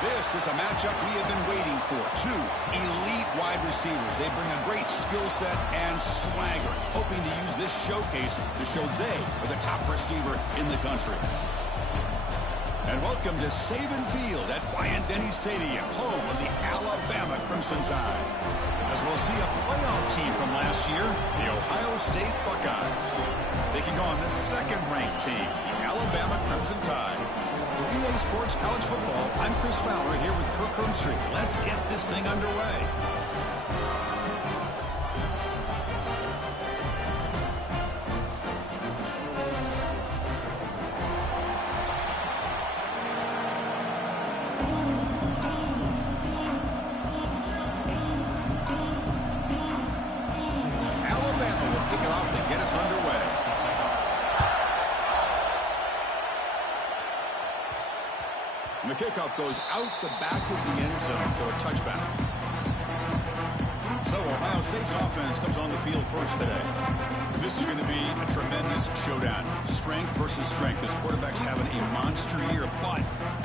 This is a matchup we have been waiting for. Two elite wide receivers. They bring a great skill set and swagger, hoping to use this showcase to show they are the top receiver in the country. And welcome to Saban Field at Bryant-Denny Stadium, home of the Alabama Crimson Tide. As we'll see a playoff team from last year, the Ohio State Buckeyes, taking on the second-ranked team, the Alabama Crimson Tide. For EA Sports College Football, I'm Chris Fowler here with Kirk Herbstreit. Let's get this thing underway. Alabama will kick it off to get us underway. And the kickoff goes out the back of the end zone, so a touchback. So Ohio State's offense comes on the field first today. This is going to be a tremendous showdown. Strength versus strength. This quarterback's having a monster year, but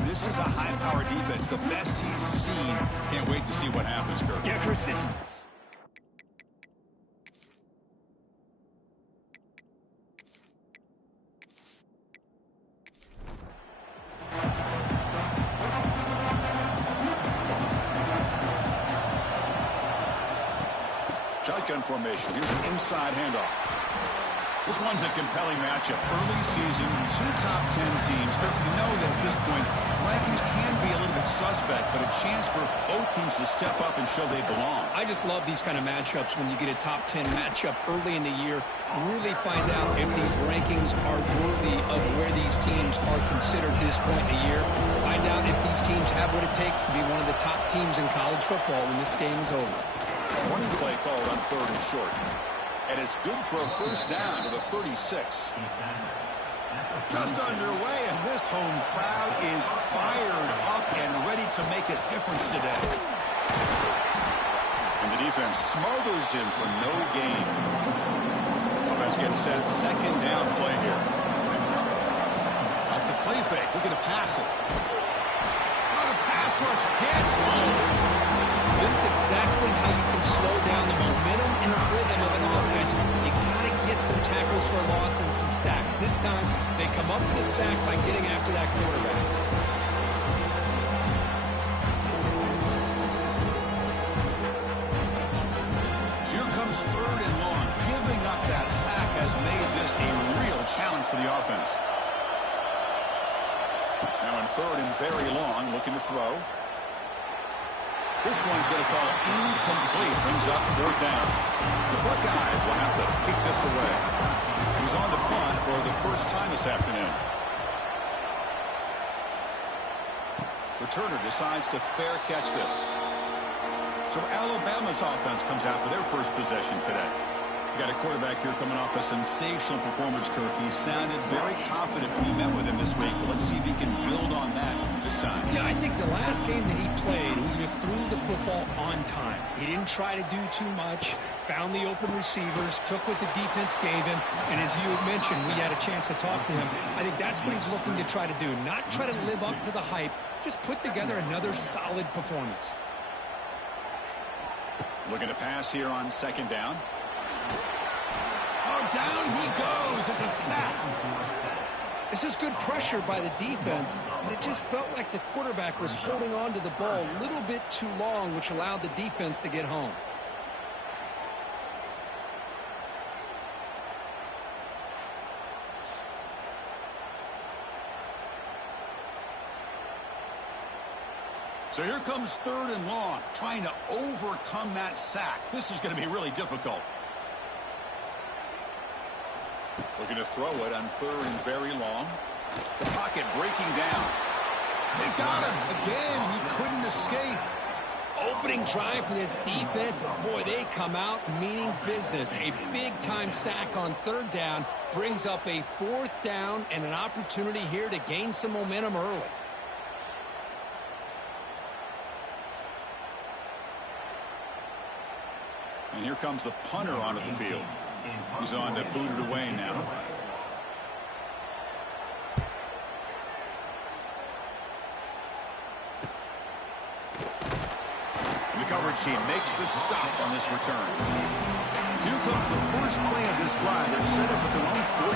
this is a high-powered defense, the best he's seen. Can't wait to see what happens, Kirk. Yeah, Chris, this is... Shotgun formation. Here's an inside handoff. This one's a compelling matchup. Early season, two top 10 teams. Kirk, you know that at this point, rankings can be a little bit suspect, but a chance for both teams to step up and show they belong. I just love these kind of matchups when you get a top 10 matchup early in the year. Really find out if these rankings are worthy of where these teams are considered at this point in the year. Find out if these teams have what it takes to be one of the top teams in college football when this game is over. Warning play called on 3rd and short. And it's good for a first down to the 36. Just underway, and this home crowd is fired up and ready to make a difference today. And the defense smothers him for no gain. Offense getting set. Second down play here. Off the play fake. Looking to pass it. Oh, the pass rush gets home. This is exactly how you can slow down the momentum and the rhythm of an offense. You got to get some tackles for a loss and some sacks. This time, they come up with a sack by getting after that quarterback. So here comes 3rd and long. Giving up that sack has made this a real challenge for the offense. Now on 3rd and very long, looking to throw. This one's going to fall incomplete. Brings up 4th down. The Buckeyes will have to kick this away. He's on the punt for the first time this afternoon. Returner decides to fair catch this. So Alabama's offense comes out for their first possession today. You got a quarterback here coming off a sensational performance, Kirk. He sounded very confident when you met with him this week. But let's see if he can build on that this time. Yeah, I think the last game that he played, he just threw the football on time. He didn't try to do too much, found the open receivers, took what the defense gave him, and as you mentioned, we had a chance to talk to him. I think that's what he's looking to try to do, not try to live up to the hype, just put together another solid performance. Looking to pass here on 2nd down. Oh, down he goes. It's a sack. This is good pressure by the defense, but it just felt like the quarterback was holding on to the ball a little bit too long, which allowed the defense to get home. So here comes 3rd and long, trying to overcome that sack. This is going to be really difficult. Looking to throw it on 3rd and very long. The pocket breaking down. They've got him. Again, he couldn't escape. Opening drive for this defense, boy, they come out meaning business. A big-time sack on 3rd down brings up a 4th down and an opportunity here to gain some momentum early. And here comes the punter onto the field. He's on to boot it away now. coverage team makes the stop on this return. Here comes the first play of this drive. They're set up at their own 48.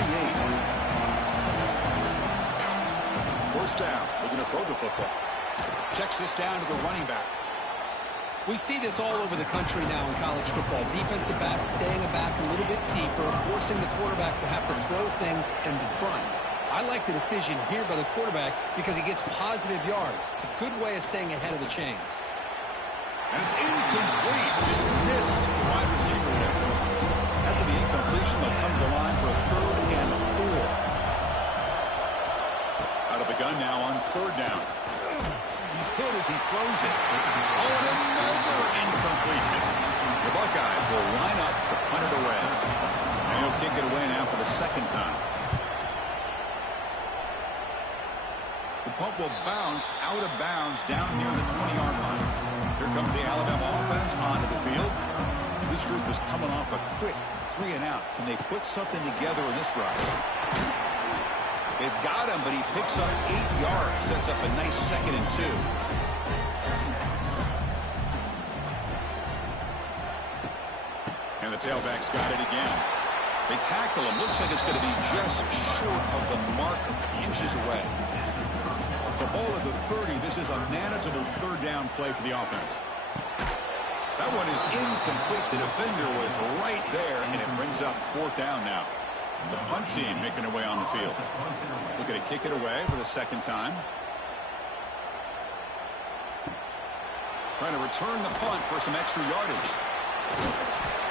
First down. We're going to throw the football. Checks this down to the running back. We see this all over the country now in college football. Defensive backs staying back a little bit deeper, forcing the quarterback to have to throw things in the front. I like the decision here by the quarterback because he gets positive yards. It's a good way of staying ahead of the chains. And it's incomplete. Just missed the wide receiver there. After the incompletion, they'll come to the line for a 3rd and 4. Out of the gun now on 3rd down. He's hit as he throws it. Oh, and another incompletion. The Buckeyes will line up to punt it away. And he'll kick it away now for the 2nd time. The punt will bounce out of bounds down near the 20-yard line. Here comes the Alabama offense onto the field. This group is coming off a quick 3 and out. Can they put something together in this drive? They've got him, but he picks up 8 yards. Sets up a nice 2nd and 2. And the tailback's got it again. They tackle him. Looks like it's going to be just short of the marker. Inches away. So ball at the 30. This is a manageable 3rd down play for the offense. That one is incomplete. The defender was right there, and it brings up 4th down now. The punt team making their way on the field. Looking to kick it away for the 2nd time. Trying to return the punt for some extra yardage.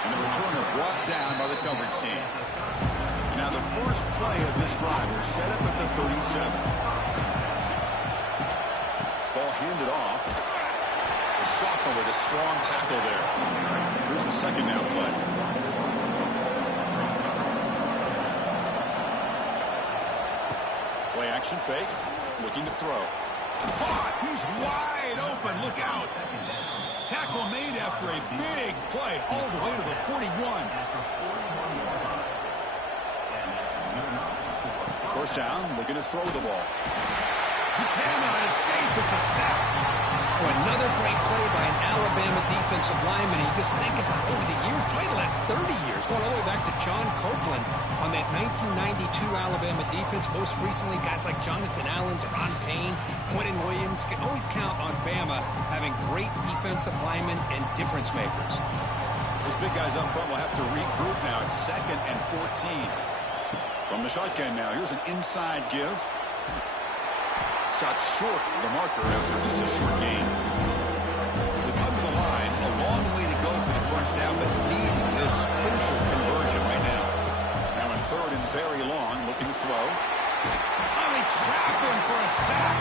And the returner brought down by the coverage team. Now the first play of this drive is set up at the 37. Ball handed off. The sophomore with a strong tackle there. Here's the 2nd down play. Play action fake. Looking to throw. Caught. He's wide open. Look out. Tackle made after a big play all the way to the 41. First down. Looking to throw the ball. He cannot escape. It's a sack. Oh, another great play by an Alabama defensive lineman. You just think about over the years, probably the last 30 years, going all the way back to John Copeland on that 1992 Alabama defense. Most recently, guys like Jonathan Allen, Deron Payne, Quentin Williams. You can always count on Bama having great defensive linemen and difference makers. Those big guys up front will have to regroup now. It's 2nd and 14. From the shotgun now, here's an inside give. Stopped short of the marker after just a short gain. We come to the line, a long way to go for the first down, but need this crucial conversion right now. Now in 3rd and very long, looking to throw. Oh, they trap him for a sack.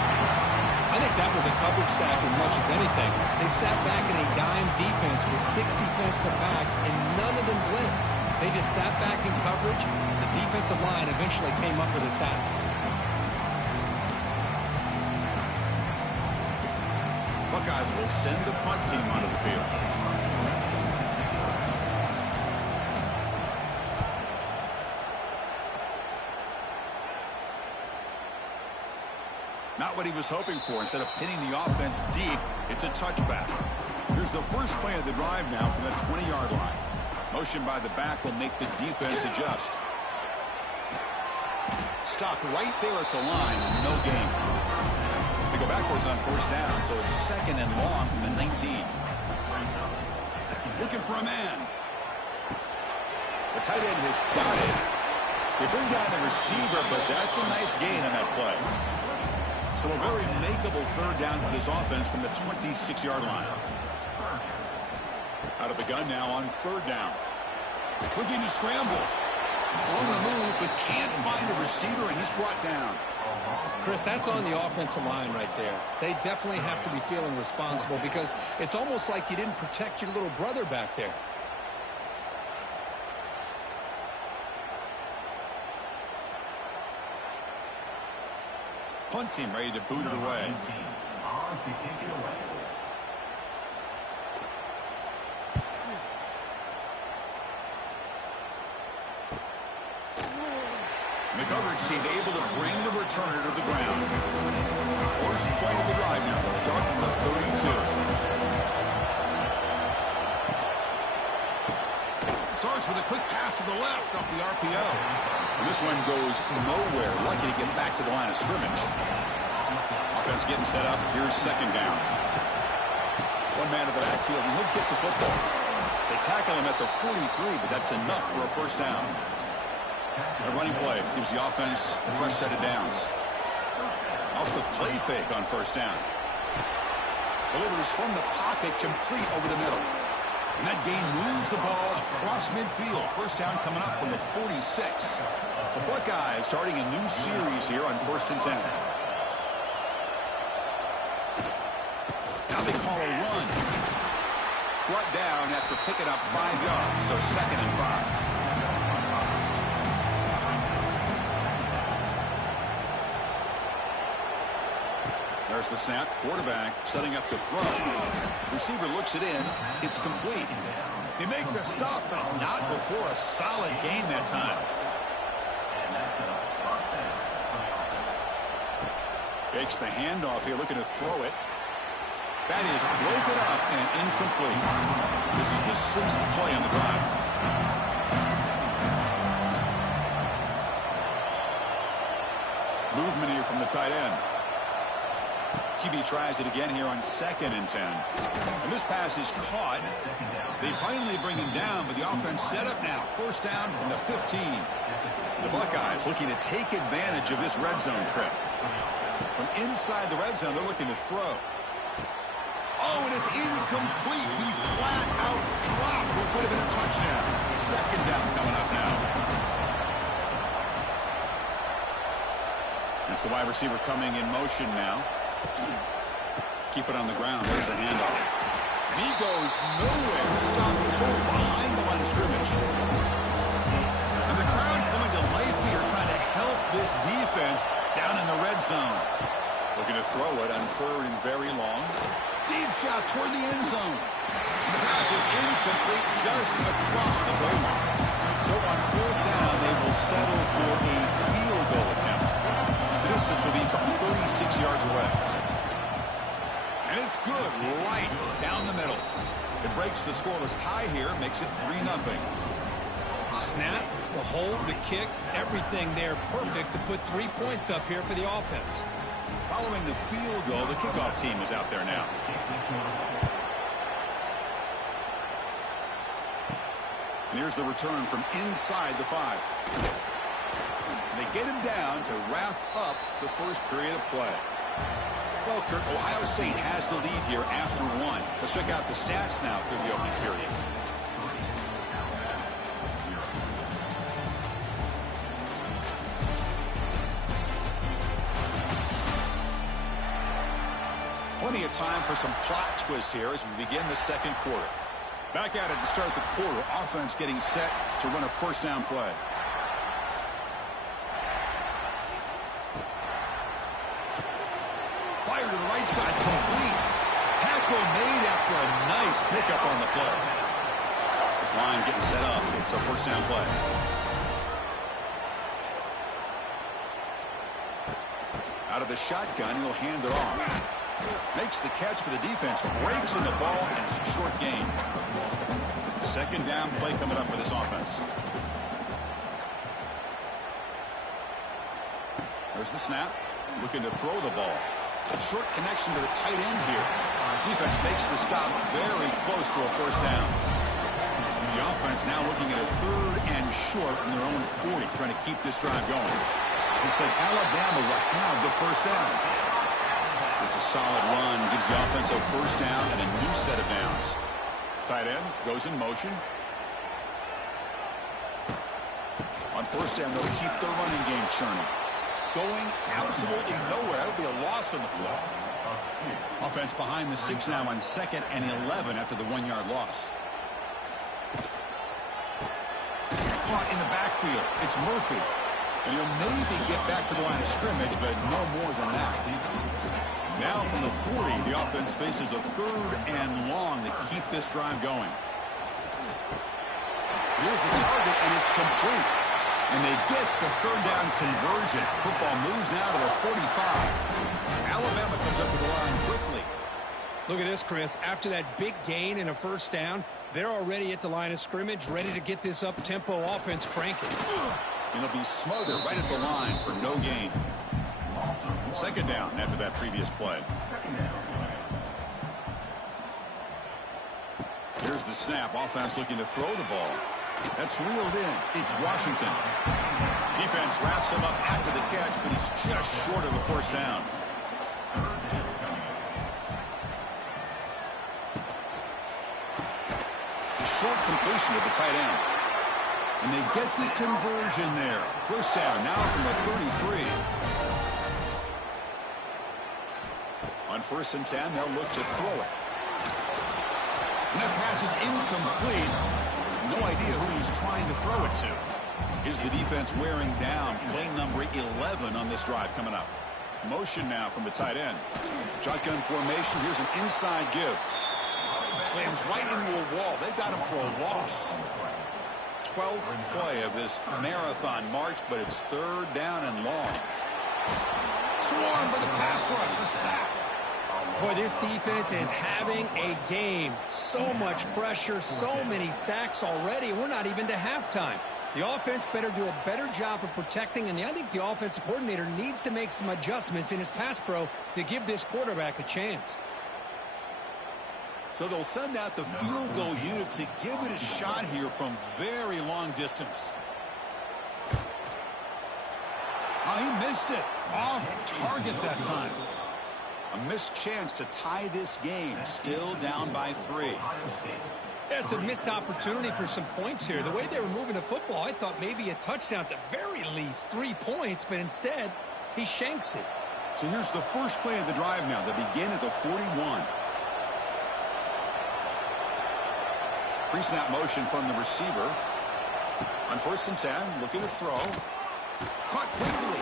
I think that was a coverage sack as much as anything. They sat back in a dime defense with 6 defensive backs, and none of them blitzed. They just sat back in coverage. The defensive line eventually came up with a sack. Buckeyes will send the punt team onto the field. Not what he was hoping for. Instead of pinning the offense deep, it's a touchback. Here's the first play of the drive now from the 20-yard line. Motion by the back will make the defense adjust. Stopped right there at the line. No gain. They go backwards on first down, so it's 2nd and long from the 19. Looking for a man. The tight end has got it. They bring down the receiver, but that's a nice gain on that play. So a very makeable 3rd down for this offense from the 26-yard line. Out of the gun now on 3rd down. Looking to scramble. On the move, but can't find a receiver, and he's brought down. Chris, that's on the offensive line right there. They definitely have to be feeling responsible because it's almost like you didn't protect your little brother back there. Punt team ready to boot it away. The coverage team able to bring the returner to the ground. First play of the drive now. We'll start from the 32. to the left off the RPO. And this one goes nowhere. Lucky to get back to the line of scrimmage. Offense getting set up. Here's second down. One man to the backfield, and he'll get the football. They tackle him at the 43, but that's enough for a first down. A running play gives the offense a fresh set of downs. Off the play fake on first down. Delivers from the pocket, complete over the middle. And that gain moves the ball across midfield. First down coming up from the 46. The Buckeyes starting a new series here on 1st and 10. Now they call a run. Brought down after picking up 5 yards, so 2nd and 5. There's the snap. Quarterback setting up the throw. Receiver looks it in. It's complete. They make the stop, but not before a solid gain that time. Fakes the handoff here, looking to throw it. That is broken up and incomplete. This is the 6th play on the drive. Movement here from the tight end. QB tries it again here on 2nd and 10. And this pass is caught. They finally bring him down, but the offense set up now. First down from the 15. The Buckeyes looking to take advantage of this red zone trip. From inside the red zone, they're looking to throw. Oh, and it's incomplete. He flat out dropped what would have been a touchdown. Second down coming up now. That's the wide receiver coming in motion now. Keep it on the ground. There's a handoff. And he goes nowhere. Stop short behind the line of scrimmage. And the crowd coming to life here trying to help this defense down in the red zone. Looking to throw it on 3rd and very long. Deep shot toward the end zone. And the pass is incomplete just across the goal line. So on 4th down, they will settle for a field goal attempt. The distance will be from 36 yards away. And it's good right down the middle. It breaks the scoreless tie here, makes it 3-0. Snap, the hold, the kick, everything there perfect to put 3 points up here for the offense. Following the field goal, the kickoff team is out there now. And here's the return from inside the 5. They get him down to wrap up the first period of play. Well, Kurt, Ohio State has the lead here after 1. Let's check out the stats now through the opening period. Plenty of time for some plot twists here as we begin the second quarter. Back at it to start the quarter. Offense getting set to run a first down play. Fire to the right side, complete. Tackle made after a nice pickup on the play. This line getting set up. It's a first down play. Out of the shotgun, he'll hand it off. Makes the catch, but the defense breaks in the ball, and it's a short gain. Second down play coming up for this offense. There's the snap. Looking to throw the ball. Short connection to the tight end here. Defense makes the stop very close to a first down. The offense now looking at a 3rd and short from their own 40, trying to keep this drive going. Looks like Alabama will have the first down. It's a solid run, gives the offense a first down and a new set of downs. Tight end goes in motion. On first down, they'll keep their running game churning. Going absolutely nowhere. That'll be a loss on the play. Offense behind the 6 now on 2nd and 11 after the 1-yard loss. Caught in the backfield. It's Murphy. And he'll maybe get back to the line of scrimmage, but no more than that. Now from the 40, the offense faces a 3rd and long to keep this drive going. Here's the target, and it's complete. And they get the 3rd down conversion. Football moves now to the 45. Alabama comes up to the line quickly. Look at this, Chris. After that big gain and a first down, They're already at the line of scrimmage, ready to get this up-tempo offense cranking. And he'll be smothered right at the line for no gain. Second down after that previous play. Here's the snap. Offense looking to throw the ball. That's reeled in. It's Washington. Defense wraps him up after the catch, but he's just short of a first down. The short completion of the tight end. And they get the conversion there. First down now from the 33. On 1st and 10, they'll look to throw it. And that pass is incomplete. No idea who he's trying to throw it to. Is the defense wearing down? Play number 11 on this drive coming up. Motion now from the tight end. Shotgun formation. Here's an inside give. Slams right into a wall. They've got him for a loss. 12th play of this marathon march, but it's 3rd down and long. Swarmed by the pass rush. A sack. Boy, this defense is having a game. So much pressure, so many sacks already. We're not even to halftime. The offense better do a better job of protecting, and I think the offensive coordinator needs to make some adjustments in his pass pro to give this quarterback a chance. So they'll send out the field goal unit to give it a shot here from very long distance. Oh, he missed it. Off target that time. A missed chance to tie this game. Still down by 3. That's a missed opportunity for some points here. The way they were moving the football, I thought maybe a touchdown at the very least, 3 points, but instead, he shanks it. So here's the first play of the drive now. They begin at the 41. Pre-snap motion from the receiver. On 1st and 10, looking to throw. Caught quickly.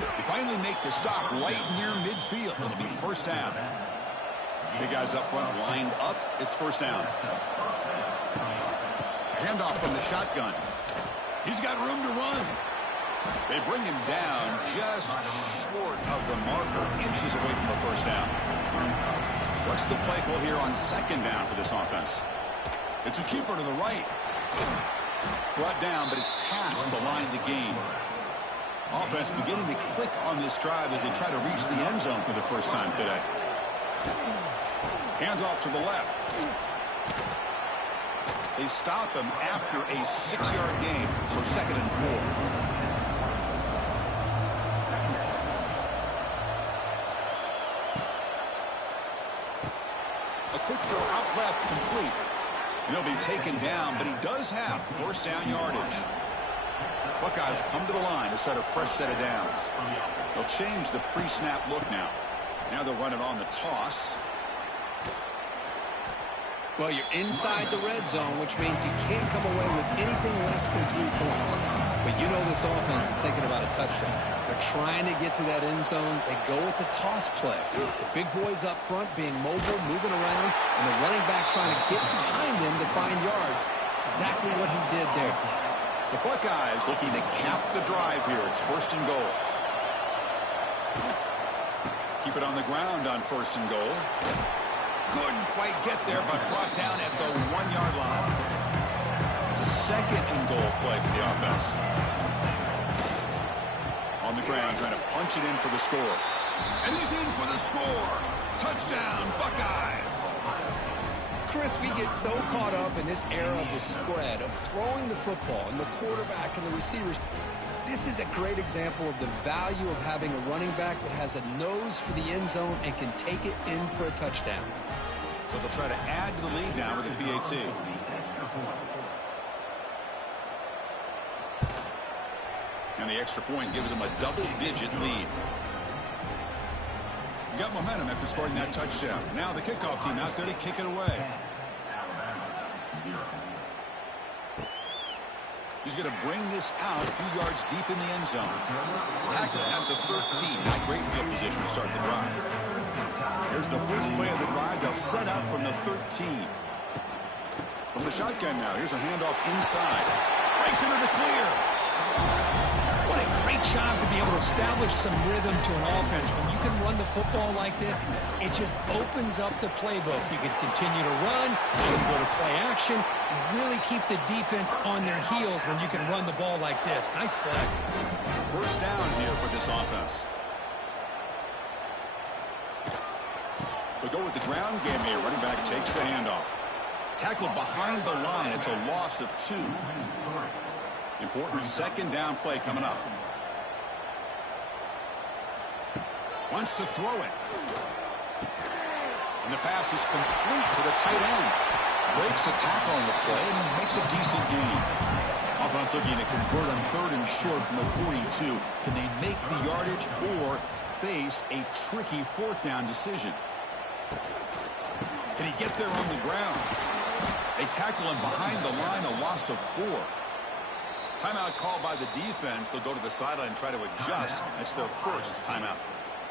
They finally make the stop right near midfield. It'll be first down. Big guys up front lined up. It's first down. Handoff from the shotgun. He's got room to run. They bring him down just short of the marker, inches away from the first down. What's the play call here on 2nd down for this offense? It's a keeper to the right. Brought down, but it's past the line to gain. Offense beginning to click on this drive as they try to reach the end zone for the first time today. Hands off to the left. They stop him after a 6-yard gain, so 2nd and 4. A quick throw out left, complete. And he'll be taken down, but he does have first down yardage. Buckeyes come to the line to set a fresh set of downs. They'll change the pre-snap look now. Now they'll run it on the toss. Well, you're inside the red zone, which means you can't come away with anything less than 3 points. But you know this offense is thinking about a touchdown. They're trying to get to that end zone. They go with the toss play. The big boys up front being mobile, moving around, and the running back trying to get behind them to find yards. It's exactly what he did there. The Buckeyes looking to cap the drive here. It's 1st and goal. Keep it on the ground on 1st and goal. Couldn't quite get there, but brought down at the 1-yard line. It's a 2nd and goal play for the offense. On the ground, trying to punch it in for the score. And he's in for the score. Touchdown, Buckeyes. Chris, we get so caught up in this era of the spread, of throwing the football, and the quarterback and the receivers. This is a great example of the value of having a running back that has a nose for the end zone and can take it in for a touchdown. But they'll try to add to the lead now with a PAT. And the extra point gives them a double-digit lead. Got momentum after scoring that touchdown. Now the kickoff team out there to kick it away. He's going to bring this out a few yards deep in the end zone. Tackle at the 13. Not great field position to start the drive. Here's the first play of the drive. They'll set up from the 13. From the shotgun now. Here's a handoff inside. Breaks into the clear. What a great great job to be able to establish some rhythm to an offense. When you can run the football like this, it just opens up the playbook. You can continue to run, you can go to play action. You really keep the defense on their heels when you can run the ball like this. Nice play. First down here for this offense. They go with the ground game here. Running back takes the handoff. Tackled behind the line. It's a loss of 2. Important second down play coming up. Wants to throw it. And the pass is complete to the tight end. Breaks a tackle on the play and makes a decent gain. Offense looking to convert on 3rd and short from the 42. Can they make the yardage or face a tricky 4th down decision? Can he get there on the ground? They tackle him behind the line, a loss of 4. Timeout called by the defense. They'll go to the sideline and try to adjust. That's their first timeout.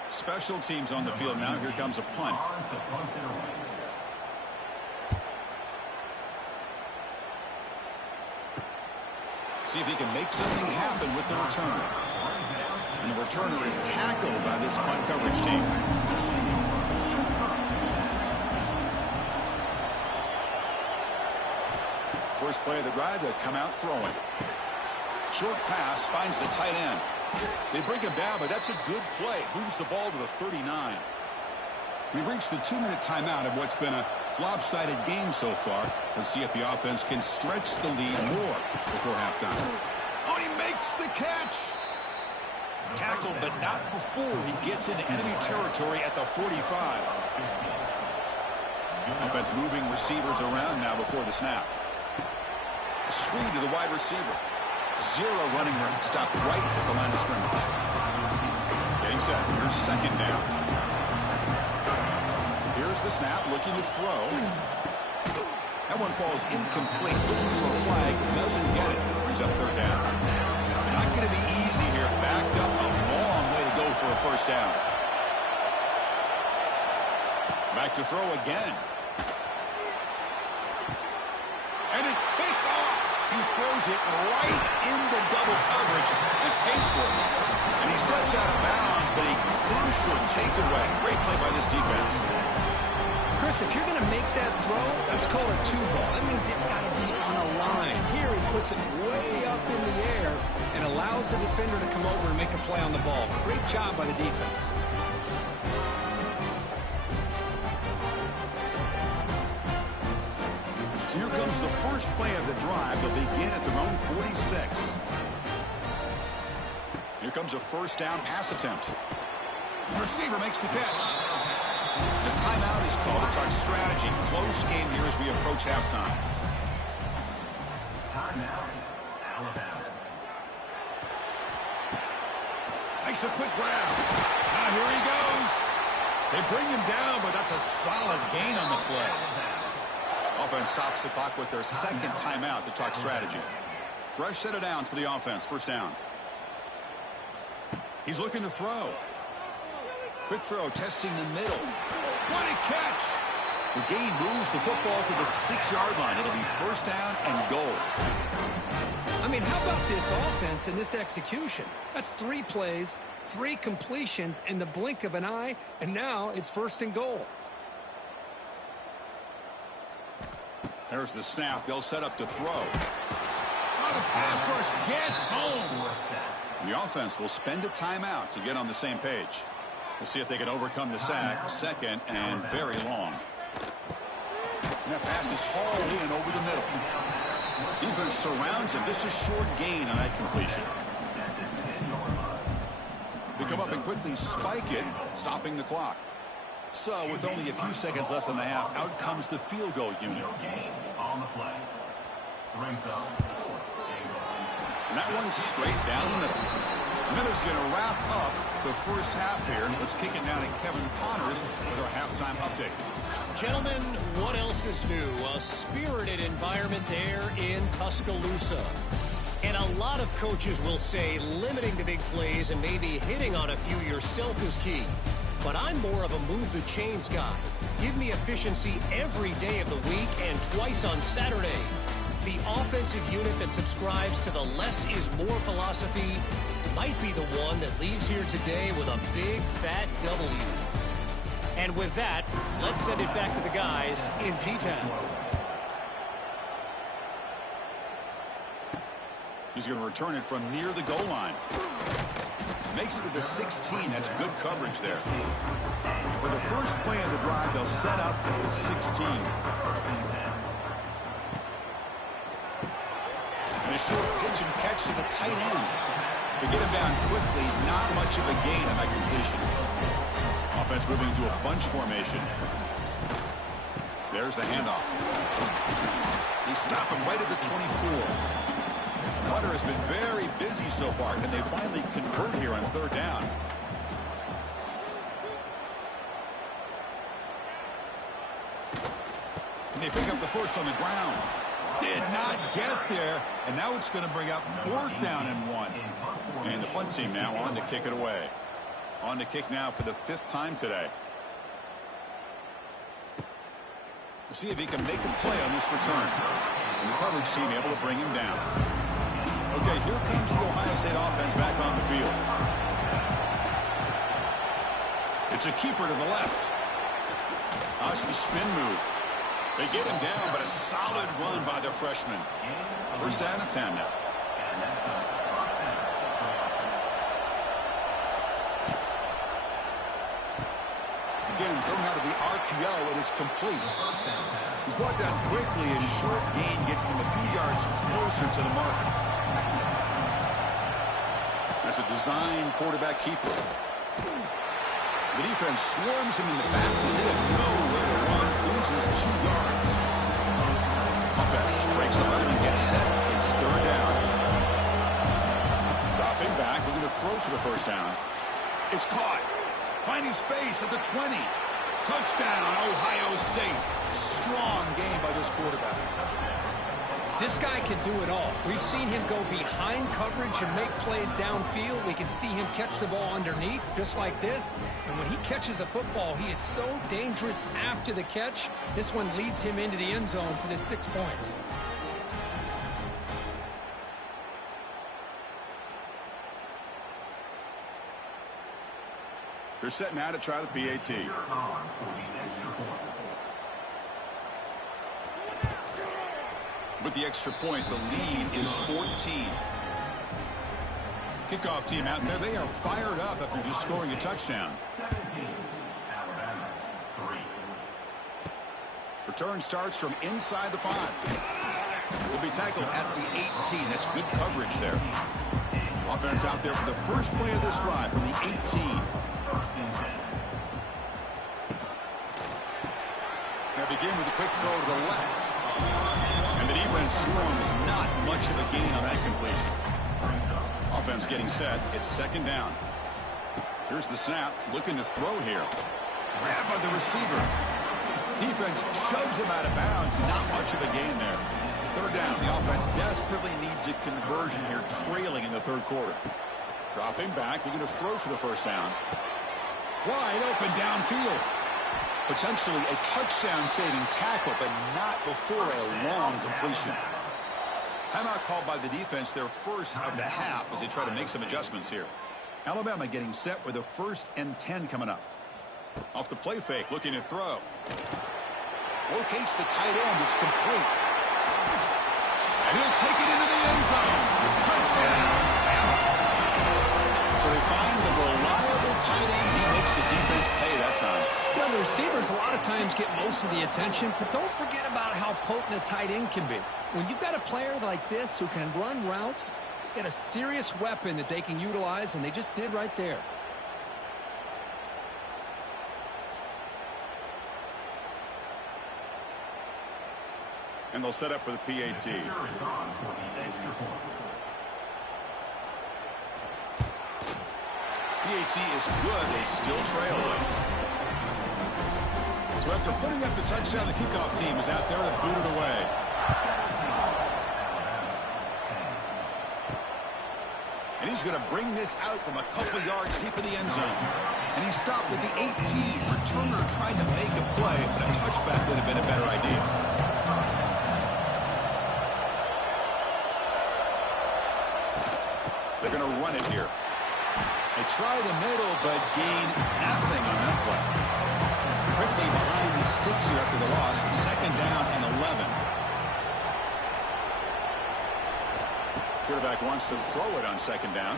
Special teams on the field now. Here comes a punt. See if he can make something happen with the return. And the returner is tackled by this punt coverage team. First play of the drive, they'll come out throwing. Short pass finds the tight end. They bring him down, but that's a good play. Moves the ball to the 39. We've reached the 2-minute timeout of what's been a lopsided game so far. Let's see if the offense can stretch the lead more before halftime. Oh, he makes the catch. Tackled, but not before he gets into enemy territory at the 45. Offense moving receivers around now before the snap. Screen to the wide receiver. 0 running room. Stopped right at the line of scrimmage. Getting set. Here's second down. Here's the snap. Looking to throw. That one falls incomplete. Looking for a flag. Doesn't get it. Brings up 3rd down. Not going to be easy here. Backed up. A long way to go for a first down. Back to throw again. And it's picked off. He throws it right into double coverage and pays for it. And he steps out of bounds, but a crucial takeaway. Great play by this defense. Chris, if you're going to make that throw, let's call it 2-ball. That means it's got to be on a line. Here he puts it way up in the air and allows the defender to come over and make a play on the ball. Great job by the defense. So here comes the first play of the drive. They'll begin at their own 46. Here comes a first down pass attempt. The receiver makes the catch. The timeout is called to talk strategy. Close game here as we approach halftime. Timeout, Alabama. Makes a quick grab. Now here he goes. They bring him down, but that's a solid gain on the play. Offense stops the clock with their second timeout to talk strategy. Fresh set of downs for the offense. First down. He's looking to throw. Quick throw, testing the middle. What a catch! The gain moves the football to the 6-yard line. It'll be first down and goal. I mean, how about this offense and this execution? That's 3 plays, 3 completions in the blink of an eye, and now it's first and goal. There's the snap. They'll set up to throw. Oh, the pass rush gets home. The offense will spend a timeout to get on the same page. We'll see if they can overcome the sack. Second and very long. And that pass is hauled in over the middle. Defense surrounds him. Just a short gain on that completion. They come up and quickly spike it, stopping the clock. So with only a few seconds left in the half, out comes the field goal unit. On the play. Brings up. And that one's straight down the middle. Miller's going to wrap up the first half here. Let's kick it down to Kevin Connors with our halftime update. Gentlemen, what else is new? A spirited environment there in Tuscaloosa. And a lot of coaches will say limiting the big plays and maybe hitting on a few yourself is key. But I'm more of a move the chains guy. Give me efficiency every day of the week and twice on Saturday. the offensive unit that subscribes to the less is more philosophy might be the one that leaves here today with a big, fat W. And with that, let's send it back to the guys in T-Town. He's going to return it from near the goal line. Makes it to the 16. That's good coverage there. And for the first play of the drive, they'll set up at the 16. And a short pitch and catch to the tight end. To get him down quickly, not much of a gain on that completion. Offense moving to a bunch formation. There's the handoff. They stop him right at the 24. Hunter has been very busy so far. Can they finally convert here on third down? And they pick up the first on the ground. Did not get there. And now it's going to bring up fourth down and 1. And the punt team now on to kick it away. On to kick now for the 5th time today. We'll see if he can make a play on this return. And the coverage team able to bring him down. Okay, here comes the Ohio State offense back on the field. It's a keeper to the left. That's the spin move. They get him down, but a solid run by the freshman. First down and 10 now. Again, thrown out of the RPO, and it's complete. He's brought down quickly. His short gain gets them a few yards closer to the mark. That's a design quarterback keeper. The defense swarms him in the backfield. They have nowhere to run. Loses 2 yards. Offense breaks a line and gets set. It's third down. Dropping back. We're going to throw for the first down. It's caught. Finding space at the 20. Touchdown, Ohio State. Strong game by this quarterback. This guy can do it all. We've seen him go behind coverage and make plays downfield. We can see him catch the ball underneath, just like this. And when he catches a football, he is so dangerous after the catch. This one leads him into the end zone for the 6 points. They're set now to try the PAT. With the extra point, the lead is 14. Kickoff team out there, they are fired up after just scoring a touchdown. 17, Alabama, 3. Return starts from inside the 5. Will be tackled at the 18. That's good coverage there. Offense out there for the first play of this drive from the 18. Now begin with a quick throw to the left. And the defense swarms, not much of a gain on that completion. Offense getting set. It's second down. Here's the snap. Looking to throw here. Grabbed by the receiver. Defense shoves him out of bounds. Not much of a gain there. Third down. The offense desperately needs a conversion here, trailing in the third quarter. Dropping back. Looking to throw for the first down. Wide open downfield. Potentially a touchdown-saving tackle, but not before a long completion. Timeout called by the defense, their first of the half, as they try to make some adjustments here. Alabama getting set with a 1st and 10 coming up. Off the play fake, looking to throw. Locates the tight end. It's complete. And he'll take it into the end zone. Touchdown. So they find the reliable tight end. He makes the defense pay that time. The receivers a lot of times get most of the attention, but don't forget about how potent a tight end can be. When you've got a player like this who can run routes, get a serious weapon that they can utilize, and they just did right there. And they'll set up for the PAT. PAT is good. They still trail it. So after putting up the touchdown, the kickoff team is out there to boot it away. And he's going to bring this out from a couple yards deep in the end zone. And he stopped with the 18. Returner tried to make a play, but a touchback would have been a better idea. They're going to run it here. They try the middle, but gain nothing on that play. Quickly behind the sticks here after the loss. 2nd down and 11. Quarterback wants to throw it on 2nd down.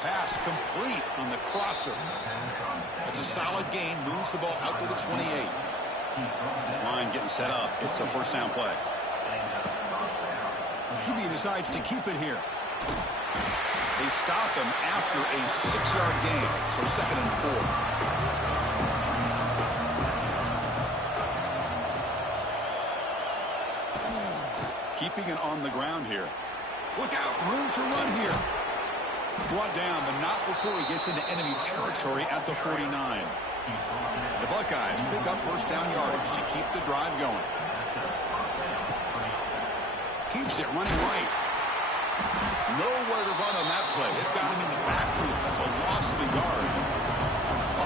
Pass complete on the crosser. It's a solid gain. Moves the ball out to the 28. This line getting set up. It's a 1st down play. QB decides to keep it here. They stop him after a 6-yard gain. So 2nd and 4. Keeping it on the ground here. Look out, room to run here. Brought down, but not before he gets into enemy territory at the 49. The Buckeyes pick up 1st down yardage to keep the drive going. Keeps it running right. Nowhere to run on that play. It got him in the backfield. That's a loss of a yard.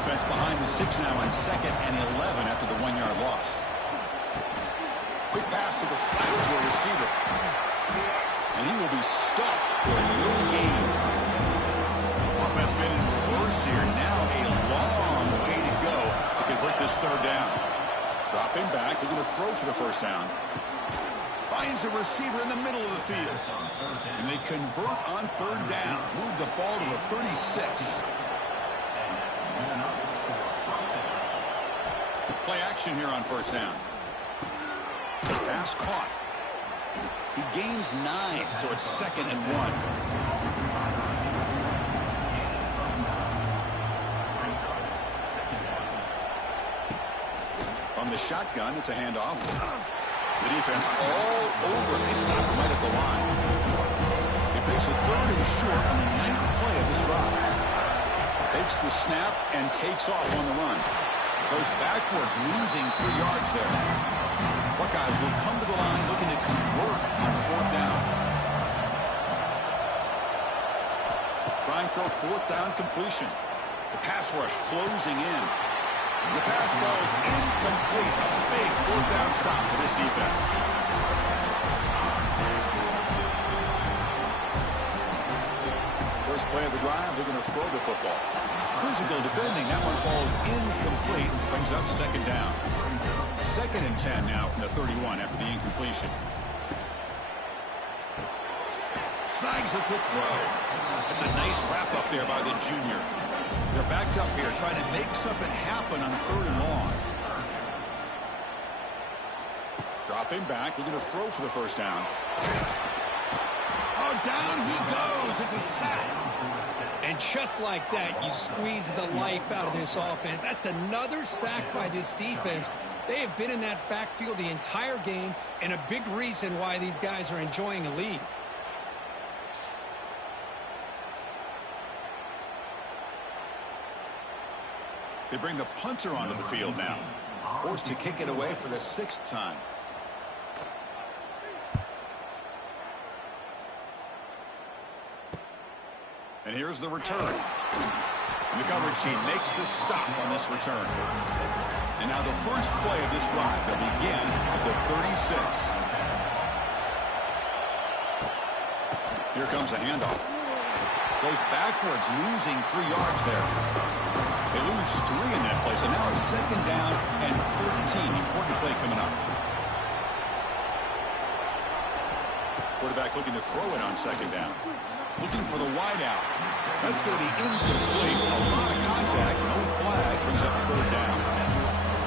Offense behind the 6 now on 2nd and 11 after the 1-yard loss. Quick pass to the flat to a receiver. And he will be stuffed for a no gain. Offense been in reverse here. Now a long way to go to convert this 3rd down. Dropping back. They're going to throw for the 1st down. Finds a receiver in the middle of the field. And they convert on 3rd down. Move the ball to the 36. Play action here on 1st down. Pass caught. He gains 9, so it's 2nd and 1. From the shotgun, it's a handoff. The defense all over. They stop him right at the line. They face a 3rd and short on the 9th play of this drive. Takes the snap and takes off on the run. Goes backwards, losing 3 yards there. Buckeyes will come to the line looking to convert on 4th down. Trying for a 4th down completion. The pass rush closing in. The pass ball is incomplete. A big 4th down stop for this defense. First play of the drive, they're going to throw the football. Physical defending. That one falls incomplete. Brings up 2nd down. 2nd and 10 now from the 31 after the incompletion. Snags the quick throw. It's a nice wrap up there by the junior. They're backed up here trying to make something happen on 3rd and long. Dropping back. They're going to throw for the 1st down. Oh, down he goes. It's a sack. And just like that, you squeeze the life out of this offense. That's another sack by this defense. They have been in that backfield the entire game, and a big reason why these guys are enjoying a lead. They bring the punter onto the field now. Forced to kick it away for the 6th time. And here's the return. And the coverage team makes the stop on this return. And now the first play of this drive. They'll begin at the 36. Here comes a handoff. Goes backwards, losing 3 yards there. They lose 3 in that play, so now it's 2nd down and 13. Important play coming up. Quarterback looking to throw it on 2nd down. Looking for the wide out. That's going to be incomplete. A lot of contact, no flag, brings up 3rd down.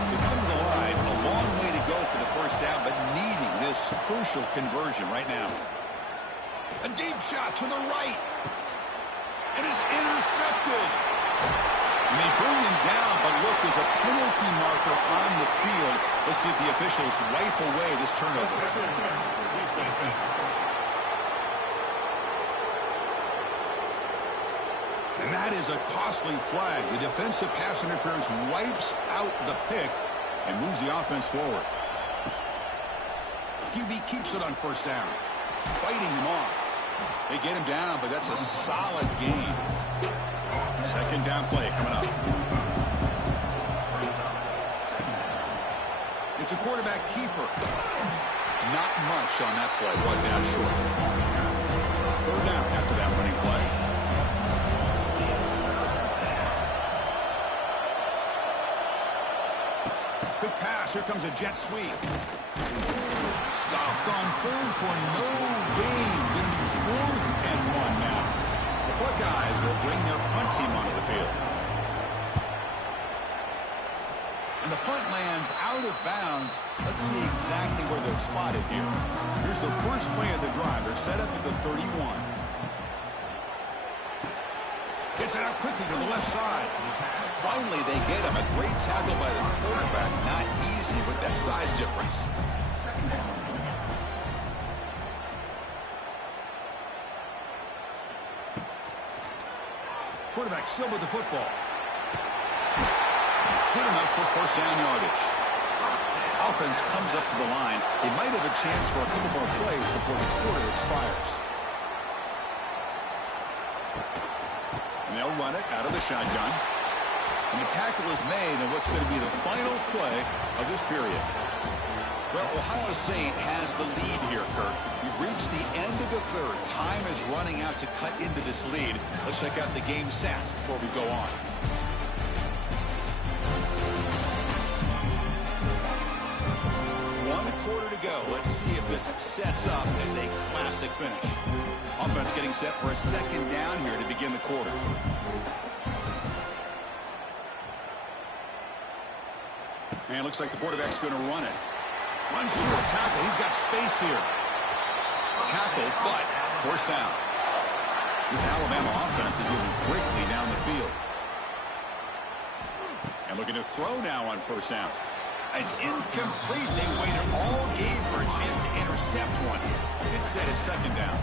They come to the line, a long way to go for the 1st down, but needing this crucial conversion right now. A deep shot to the right. It is intercepted. And they bring him down, but look, there's a penalty marker on the field. Let's see if the officials wipe away this turnover. And that is a costly flag. The defensive pass interference wipes out the pick and moves the offense forward. QB keeps it on 1st down. Fighting him off. They get him down, but that's a solid gain. 2nd down play coming up. It's a quarterback keeper. Not much on that play. Brought down short. 3rd down after that running play. Quick pass. Here comes a jet sweep. Stopped on third for no gain. Going to be 4th and 1 now. The Buckeyes will bring their punt team onto the field. And the punt lands out of bounds. Let's see exactly where they're spotted here. Here's the first play of the drive. They're set up at the 31. Gets it out quickly to the left side. Finally, they get him. A great tackle by the quarterback. Not easy with that size difference. Quarterback still with the football. Put him up for first down yardage. Offense comes up to the line. They might have a chance for a couple more plays before the quarter expires. And they'll run it out of the shotgun. And the tackle is made in what's going to be the final play of this period. Well, Ohio State has the lead here, Kirk. We've reached the end of the third. Time is running out to cut into this lead. Let's check out the game stats before we go on. One quarter to go. Let's see if this sets up as a classic finish. Offense getting set for a second down here to begin the quarter. And looks like the quarterback's going to run it. Runs through a tackle. He's got space here. Tackled, but forced down. This Alabama offense is moving quickly down the field. And looking to throw now on first down. It's incomplete. They waited all game for a chance to intercept one. Instead, it's second down.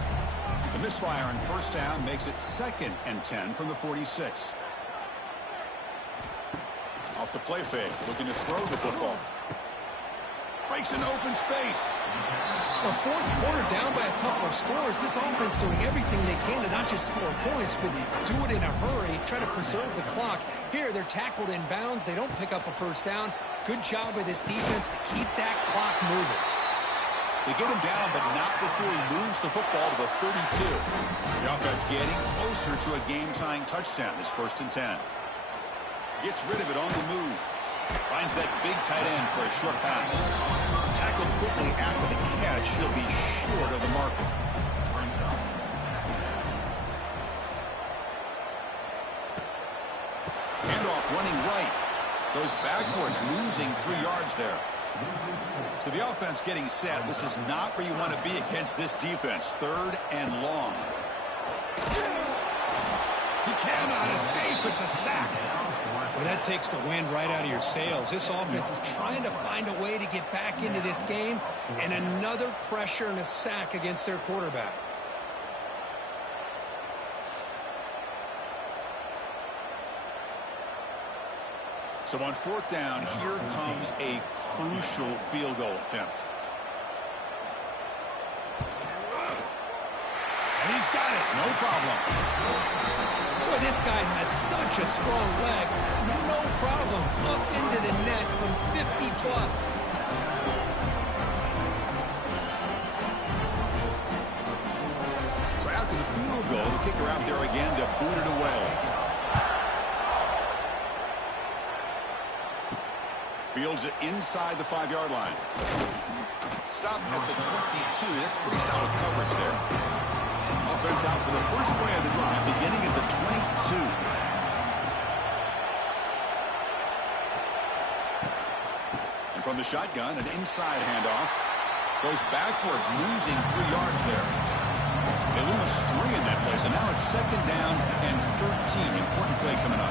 The misfire on first down makes it 2nd and 10 from the 46. Off the play fake, looking to throw the football. Breaks an open space. A fourth quarter down by a couple of scores. This offense doing everything they can to not just score points, but do it in a hurry, try to preserve the clock. Here, they're tackled in bounds. They don't pick up a first down. Good job by this defense to keep that clock moving. They get him down, but not before he moves the football to the 32. The offense getting closer to a game-tying touchdown. It's 1st and 10. Gets rid of it on the move. Finds that big tight end for a short pass. Tackled quickly after the catch. He'll be short of the marker. Handoff running right. Goes backwards, losing 3 yards there. So the offense getting set. This is not where you want to be against this defense. 3rd and long. He cannot escape. It's a sack. Well, that takes the wind right out of your sails. This offense is trying to find a way to get back into this game, and another pressure and a sack against their quarterback. So on 4th down, here comes a crucial field goal attempt. And he's got it. No problem. Boy, this guy has such a strong leg. No problem. Up into the net from 50 plus. So after the field goal, the kicker out there again to boot it away. Fields it inside the 5-yard line. Stop at the 22. That's pretty solid coverage there. Offense out for the first play of the drive, beginning at the 22. And from the shotgun, an inside handoff. Goes backwards, losing 3 yards there. They lose 3 in that place, and now it's 2nd down and 13. Important play coming up.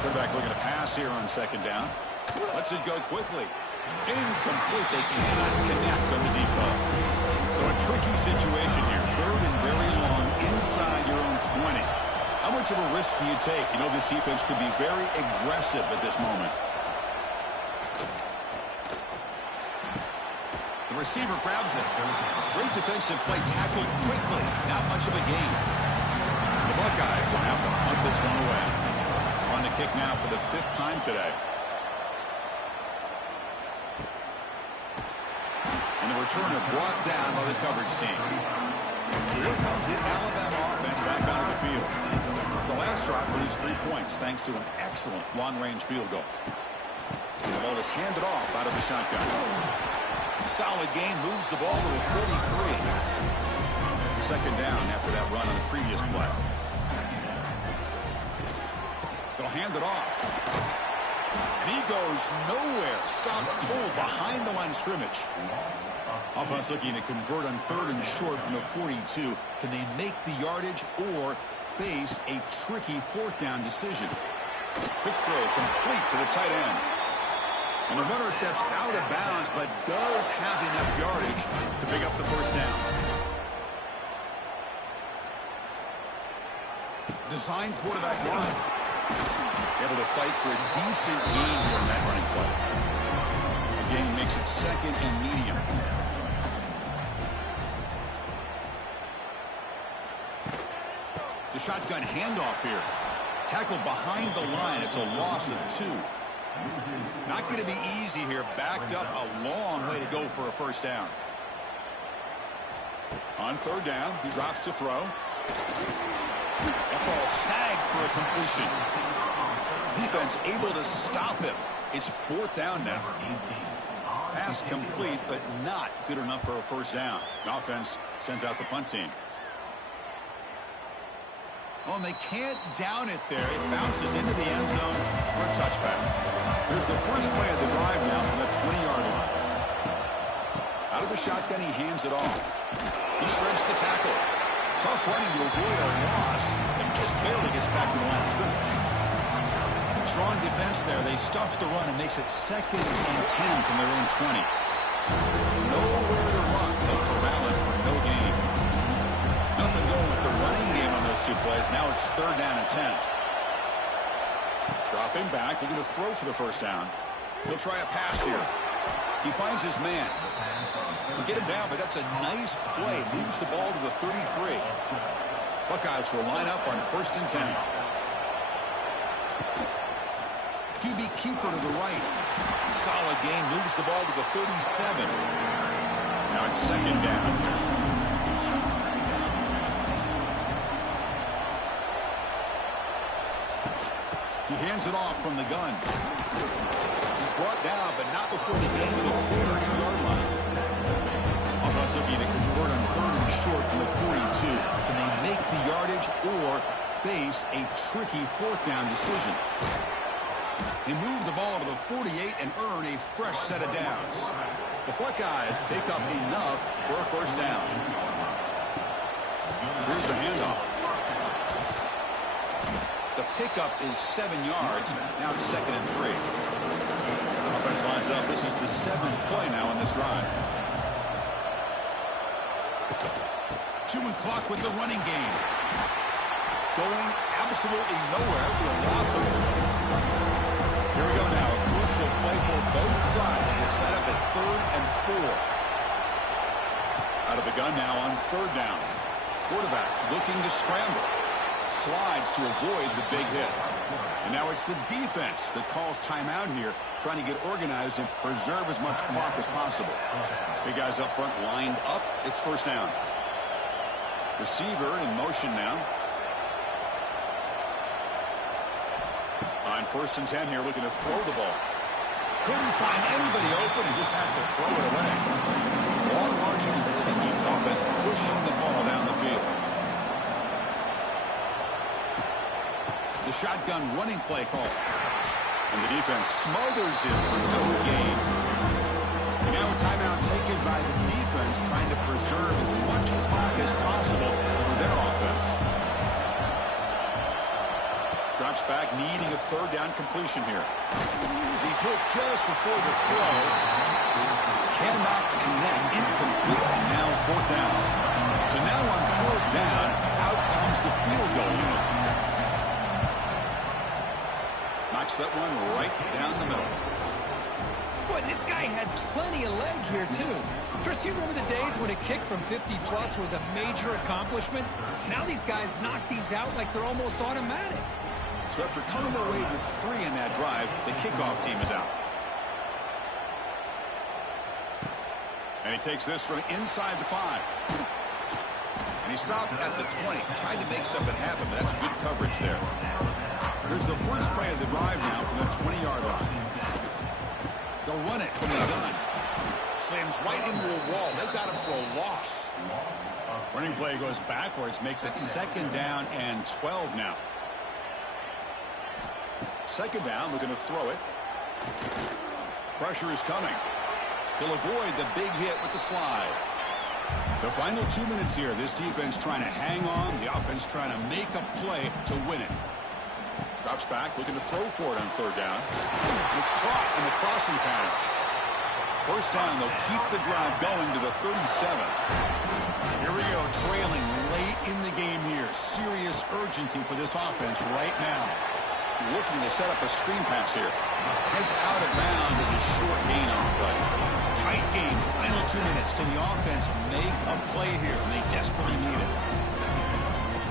Quarterback looking to pass here on 2nd down. Lets it go quickly. Incomplete. They cannot connect on the deep ball. So a tricky situation here. 3rd and very long inside your own 20. How much of a risk do you take? You know this defense could be very aggressive at this moment. The receiver grabs it. Great defensive play, tackled quickly. Not much of a gain. The Buckeyes will have to punt this one away. On the kick now for the 5th time today. And the returner brought down by the coverage team. So here comes the Alabama offense back onto the field. The last drive produced 3 points thanks to an excellent long-range field goal. The ball is was handed off out of the shotgun. Solid gain, moves the ball to the 43. Second down after that run on the previous play. They'll hand it off. And he goes nowhere. Stopped cold behind the line of scrimmage. Offense looking to convert on 3rd and short from the 42. Can they make the yardage or face a tricky 4th down decision? Quick throw complete to the tight end. And the runner steps out of bounds but does have enough yardage to pick up the first down. Design quarterback run. Able to fight for a decent gain here in that running play. Again, makes it 2nd and medium. The shotgun handoff here. Tackled behind the line. It's a loss of 2. Not going to be easy here. Backed up a long way to go for a first down. On 3rd down, he drops to throw. That ball snagged for a completion. Defense able to stop him. It's 4th down now. Pass complete, but not good enough for a first down. The offense sends out the punt team. Oh, and they can't down it there. It bounces into the end zone for a touchback. Here's the first play of the drive now from the 20-yard line. Out of the shotgun, he hands it off. He shreds the tackle. Tough running to avoid a loss and just barely gets back to the line of scrimmage. Strong defense there. They stuff the run and makes it 2nd and 10 from their own 20. Nowhere to run. They'll corral it for no gain. Nothing going with the running game on those 2 plays. Now it's 3rd down and 10. Dropping back. They're going to throw for the first down. He'll try a pass here. He finds his man. They get him down, but that's a nice play. Moves the ball to the 33. Buckeyes will line up on 1st and 10. QB keeper to the right. Solid gain. Moves the ball to the 37. Now it's 2nd down. He hands it off from the gun. He's brought down, but not before the gain to the 42-yard line. Offense looking to convert on 3rd and short from the 42. Can they make the yardage or face a tricky 4th down decision? They move the ball to the 48 and earn a fresh set of downs. The Buckeyes pick up enough for a first down. Here's the handoff. The pickup is 7 yards. Now it's 2nd and 3. Offense lines up. This is the 7th play now on this drive. 2-minute clock with the running game. Going absolutely nowhere with a loss of. Here we go now. A crucial play for both sides. They set up at 3rd and 4. Out of the gun now on 3rd down. Quarterback looking to scramble. Slides to avoid the big hit. And now it's the defense that calls timeout here, trying to get organized and preserve as much clock as possible. Big guys up front lined up. It's first down. Receiver in motion now. On 1st and 10 here, looking to throw the ball. Couldn't find anybody open and just has to throw it away. Long march continues. Offense pushing the ball down the field. The shotgun running play call. And the defense smothers it for no gain. Now a timeout taken by the defense, trying to preserve as much clock as possible over their offense. Drops back, needing a 3rd down completion here. He's hit just before the throw. Cannot connect. Incomplete. And now 4th down. So now on 4th down, out comes the field goal unit. Knocks that one right down the middle. Boy, this guy had plenty of leg here, too. Chris, you remember the days when a kick from 50-plus was a major accomplishment? Now these guys knock these out like they're almost automatic. So after coming away with 3 in that drive, the kickoff team is out. And he takes this from inside the 5. And he stopped at the 20. Tried to make something happen, but that's good coverage there. Here's the first play of the drive now from the 20-yard line. They'll run it from the gun. Slams right into a wall. They've got him for a loss. Running play goes backwards, makes it 2nd down and 12 now. 2nd down, looking to throw it. Pressure is coming. He'll avoid the big hit with the slide. The final 2 minutes here. This defense trying to hang on. The offense trying to make a play to win it. Drops back, looking to throw for it on 3rd down. It's caught in the crossing pattern. 1st down, they'll keep the drive going to the 37. Here we go, trailing late in the game here. Serious urgency for this offense right now. Looking to set up a screen pass here. Heads out of bounds as a short gain on the play. Tight game, final 2 minutes. Can the offense make a play here? And they desperately need it.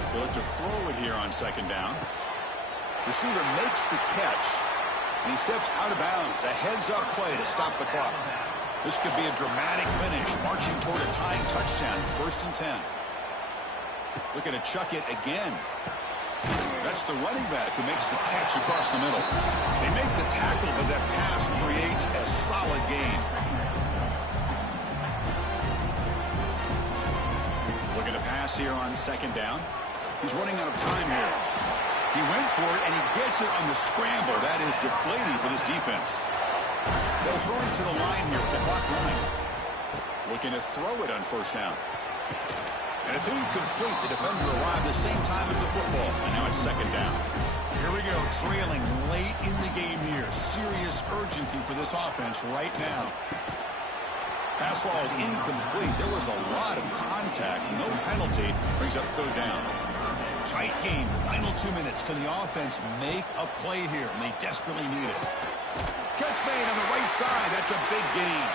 They look to throw it here on 2nd down. Receiver makes the catch, and he steps out of bounds. A heads-up play to stop the clock. This could be a dramatic finish, marching toward a tying touchdown. It's 1st and 10. Looking to chuck it again. That's the running back who makes the catch across the middle. They make the tackle, but that pass creates a solid gain. Looking to pass here on 2nd down. He's running out of time here. He went for it, and he gets it on the scramble. That is deflating for this defense. They'll hurry to the line here with the clock running. Looking to throw it on 1st down. And it's incomplete. The defender arrived the same time as the football. And now it's 2nd down. Here we go, trailing late in the game here. Serious urgency for this offense right now. Pass ball is incomplete. There was a lot of contact. No penalty. Brings up 3rd down. Tight game. Final 2 minutes. Can the offense make a play here? And they desperately need it. Catch made on the right side. That's a big gain.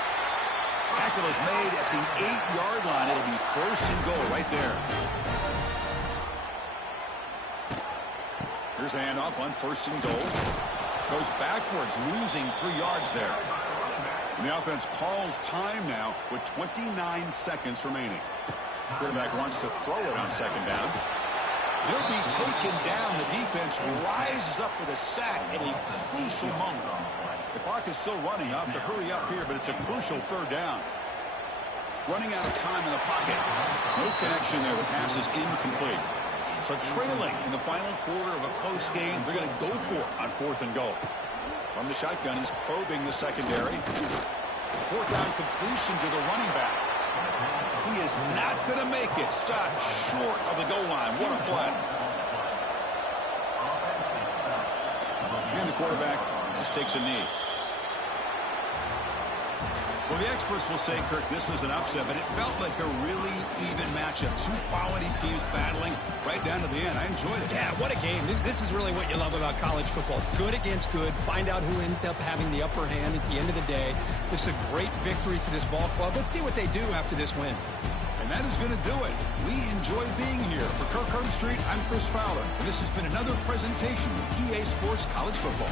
Tackle is made at the 8-yard line. It'll be 1st and goal right there. Here's the handoff on 1st and goal. Goes backwards, losing 3 yards there. And the offense calls time now with 29 seconds remaining. Quarterback wants to throw it on 2nd down. He'll be taken down. The defense rises up with a sack at a crucial moment. The clock is still running. I'll have to hurry up here, but it's a crucial 3rd down. Running out of time in the pocket. No connection there. The pass is incomplete. So trailing in the final quarter of a close game, they're going to go for it on 4th and goal. From the shotgun, he's probing the secondary. 4th down completion to the running back. He is not going to make it. Stopped short of the goal line. What a play. And the quarterback just takes a knee. Well, the experts will say, Kirk, this was an upset, but it felt like a really even matchup. 2 quality teams battling right down to the end. I enjoyed it. Yeah, what a game. This is really what you love about college football. Good against good. Find out who ends up having the upper hand at the end of the day. This is a great victory for this ball club. Let's see what they do after this win. And that is going to do it. We enjoy being here. For Kirk Herbstreit, I'm Chris Fowler. And this has been another presentation of EA Sports College Football.